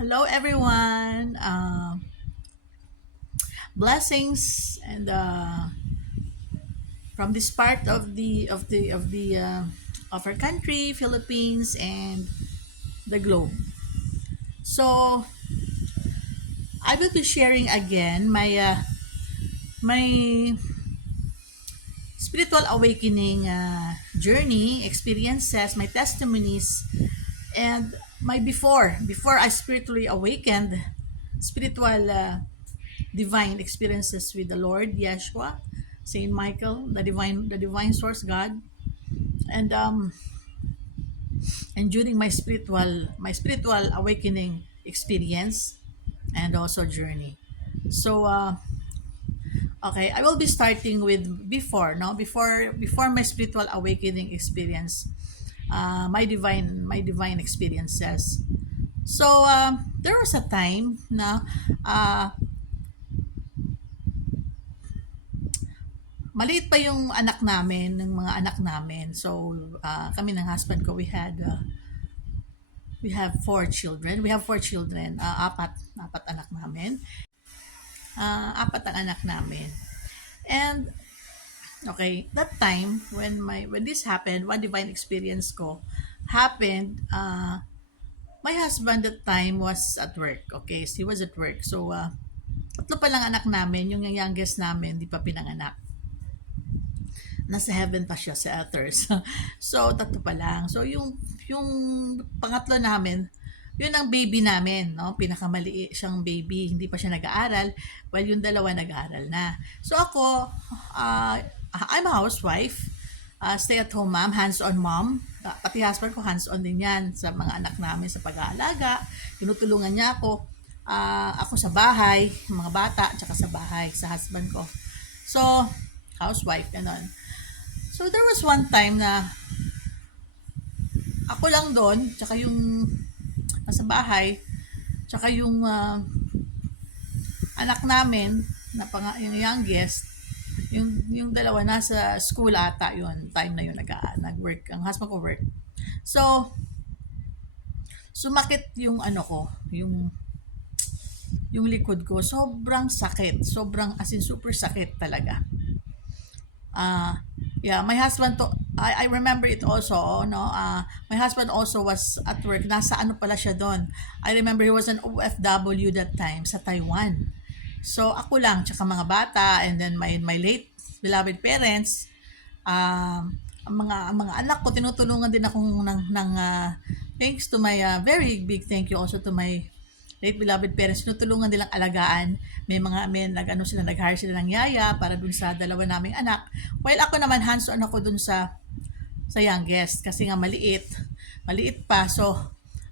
Hello, everyone. Blessings and from this part of our country, Philippines, and the globe. So I will be sharing again my spiritual awakening journey, experiences, my testimonies, and my before I spiritually awakened, spiritual divine experiences with the Lord Yeshua, Saint Michael, the divine source God, and during my spiritual awakening experience and also journey. So okay, I will be starting with before my spiritual awakening experience, my divine experiences. So there was a time na maliit pa yung anak namin, ng mga anak namin. So, kami ng husband ko, we have four children. We have four children. Apat anak namin. Apat ang anak namin. And, okay, that time, when this happened, one divine experience ko happened, my husband that time was at work. Okay, so he was at work. So, tatlo pa lang anak namin. Yung youngest namin, di pa pinanganak. Nasa heaven pa siya sa earth. So, tatlo pa lang. So, yung pangatlo namin, yun ang baby namin, no? Pinakamaliit siyang baby, hindi pa siya nag-aaral, while yung dalawa nag-aaral na. So, ako, I'm a housewife, stay-at-home mom, hands-on mom. Pati husband ko, hands-on din yan sa mga anak namin sa pag-aalaga. Tinutulungan niya ako. Ako sa bahay, mga bata, tsaka sa bahay, sa husband ko. So, housewife, ganon. So, there was one time na ako lang doon, tsaka yung nasa bahay, tsaka yung anak namin, yung youngest, yung dalawa nasa school ata yun, time na yun, nag-work, ang husband ko work. So, sumakit yung yung likod ko, sobrang sakit, as in super sakit talaga. Yeah, my husband to I remember it also, no. My husband also was at work. Nasa ano pala siya doon. I remember he was an OFW that time sa Taiwan. So ako lang tsaka mga bata, and then my late beloved parents, ang mga anak ko tinutulungan din ako ng thanks to my very big thank you also to my late beloved parents, tinutulungan nilang alagaan. May nag-hire sila ng yaya para dun sa dalawa naming anak. While ako naman, hands-on ako dun sa youngest. Kasi nga maliit pa. So,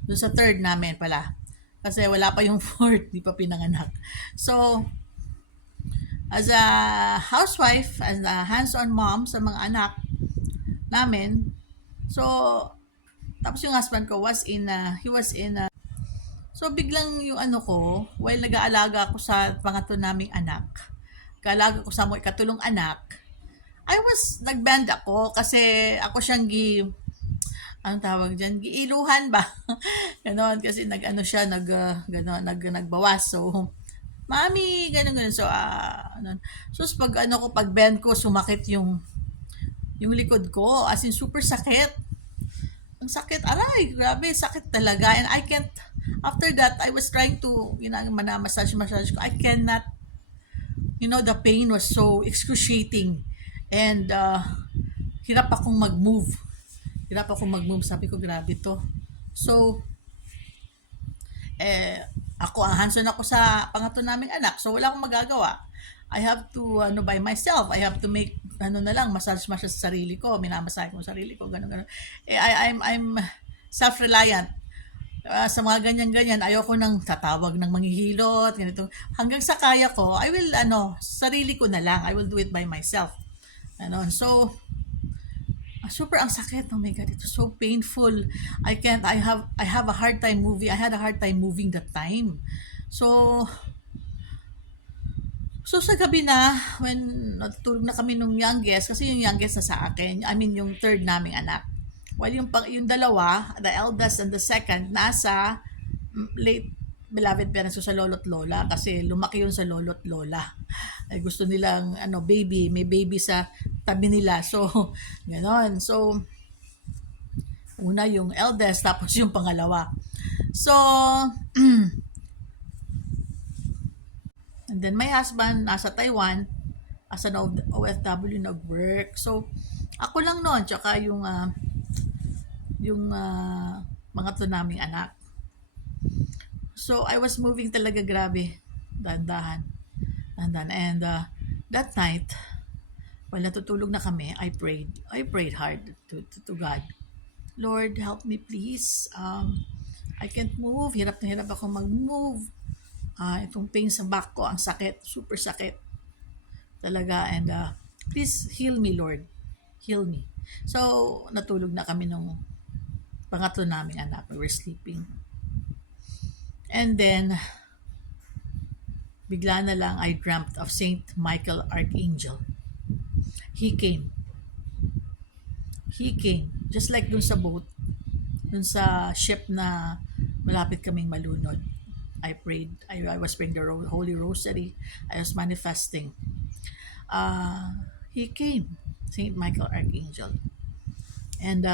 dun sa third namin pala. Kasi wala pa yung fourth, di pa pinanganak. So, as a housewife, as a hands-on mom sa mga anak namin, so, tapos yung husband ko he was in so, biglang yung while nag-aalaga ako sa pangatlo naming anak, kaalaga ko sa mga ikatulong anak, nagband ako kasi ako siyang anong tawag dyan, giiluhan ba? Ganon, kasi nagbawas. So, mami, ganon. So, so pag bend ko, sumakit yung likod ko, as in super sakit. Ang sakit, aray, grabe, sakit talaga. And I can't, after that, I was trying to, massage ko. I cannot, the pain was so excruciating. And, hirap akong mag-move. Sabi ko, grabe to. So, hands-on ako sa pangatlo naming anak. So, wala akong magagawa. I have to, by myself. I have to make, massage sa sarili ko. Minamasahe ko sa sarili ko, ganun. I'm self-reliant. Sa mga ganyan-ganyan, ayoko nang tatawag ng manghihilot, ganito. Hanggang sa kaya ko, I will, sarili ko na lang. I will do it by myself. So, super ang sakit. Oh my God, it was so painful. I have a hard time moving. I had a hard time moving that time. So sa gabi na, when natulog na kami nung youngest, kasi yung youngest na sa akin, I mean yung third naming anak. While yung dalawa, the eldest and the second, nasa late beloved parents ko sa lolo't lola kasi lumaki yun sa lolo't lola. Ay gusto nilang baby, may baby sa tabi nila. So, ganon. So, una yung eldest, tapos yung pangalawa. So, and then my husband nasa Taiwan as an OFW nag-work. So, ako lang noon, tsaka yung mga to naming anak. So, I was moving talaga grabe. Dahan-dahan. And that night, while natutulog na kami, I prayed hard to God. Lord, help me please. I can't move. Hirap na hirap ako mag-move. Itong pain sa back ko, ang sakit. Super sakit. Talaga. And please heal me, Lord. Heal me. So, natulog na kami nung pangatlo naming anak. We were sleeping. And then, bigla na lang I dreamt of Saint Michael Archangel. He came. Just like dun sa boat, dun sa ship na malapit kaming malunod. I prayed. I was praying the Holy Rosary. I was manifesting. He came, Saint Michael Archangel. And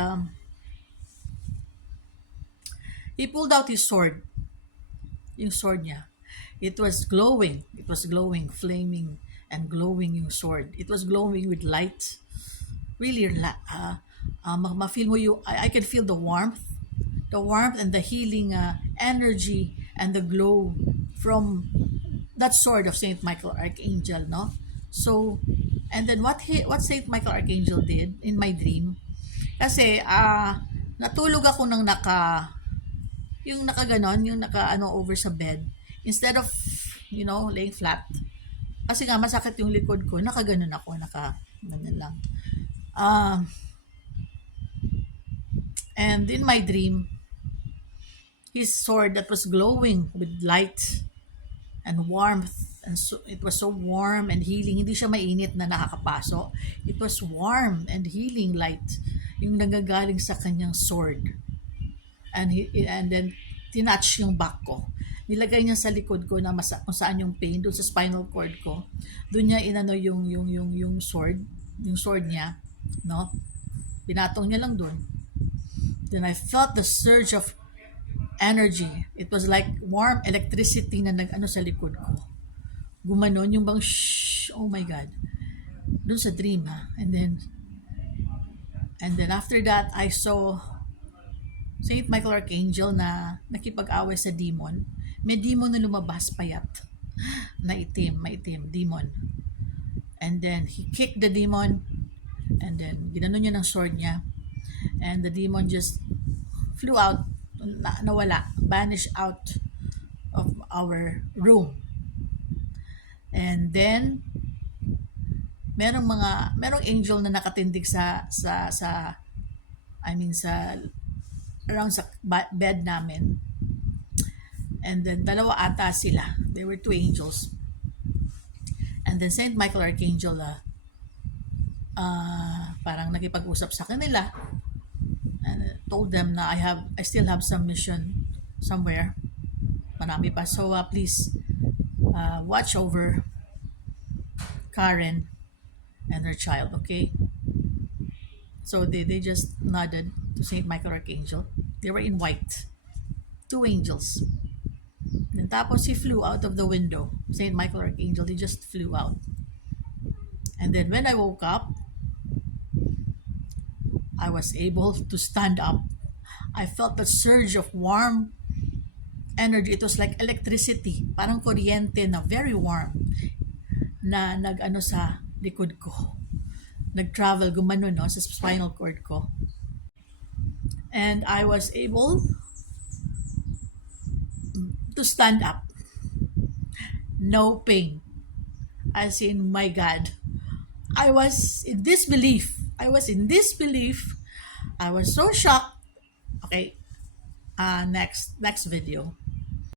he pulled out his sword. Yung sword niya. It was glowing, flaming and glowing yung sword. It was glowing with light. Really, ma-feel mo yung, I can feel the warmth and the healing energy and the glow from that sword of Saint Michael Archangel, no? So, and then what Saint Michael Archangel did in my dream, kasi natulog ako ng yung over sa bed, instead of laying flat, kasi nga masakit yung likod ko, nakaganon ako, ganun lang. And in my dream, his sword that was glowing with light and warmth, and so it was so warm and healing, hindi siya mainit na nakakapaso. It was warm and healing light yung nagagaling sa kanyang sword. And then tinatch yung back ko. Nilagay niya sa likod ko na kung saan yung pain, doon sa spinal cord ko. Doon niya yung sword niya, no? Binatong niya lang doon. Then I felt the surge of energy. It was like warm electricity na sa likod ko. Gumanon yung bang oh my God. Doon sa dream, ha. And then after that, I saw Saint Michael Archangel na nakipag-away sa demon. May demon na lumabas, payat. Na maitim, demon. And then he kicked the demon, and then ginanon niya ng sword niya. And the demon just flew out, nawala, vanished out of our room. And then merong angel na nakatindig sa around sa bed namin. And then dalawa ata sila. There were two angels. And then Saint Michael Archangel parang nakipag-usap sa kanila and told them na I still have some mission somewhere. Marami pa. So please watch over Karen and her child, okay? So they just nodded to Saint Michael Archangel. They were in white. Two angels. Then tapos he flew out of the window. Saint Michael Archangel, he just flew out. And then when I woke up, I was able to stand up. I felt the surge of warm energy. It was like electricity, parang kuryente na very warm na sa likod ko. Nag-travel, gumano, no, sa spinal cord ko. And I was able to stand up. No pain. As in, my God. I was in disbelief. I was so shocked. Okay. Next video.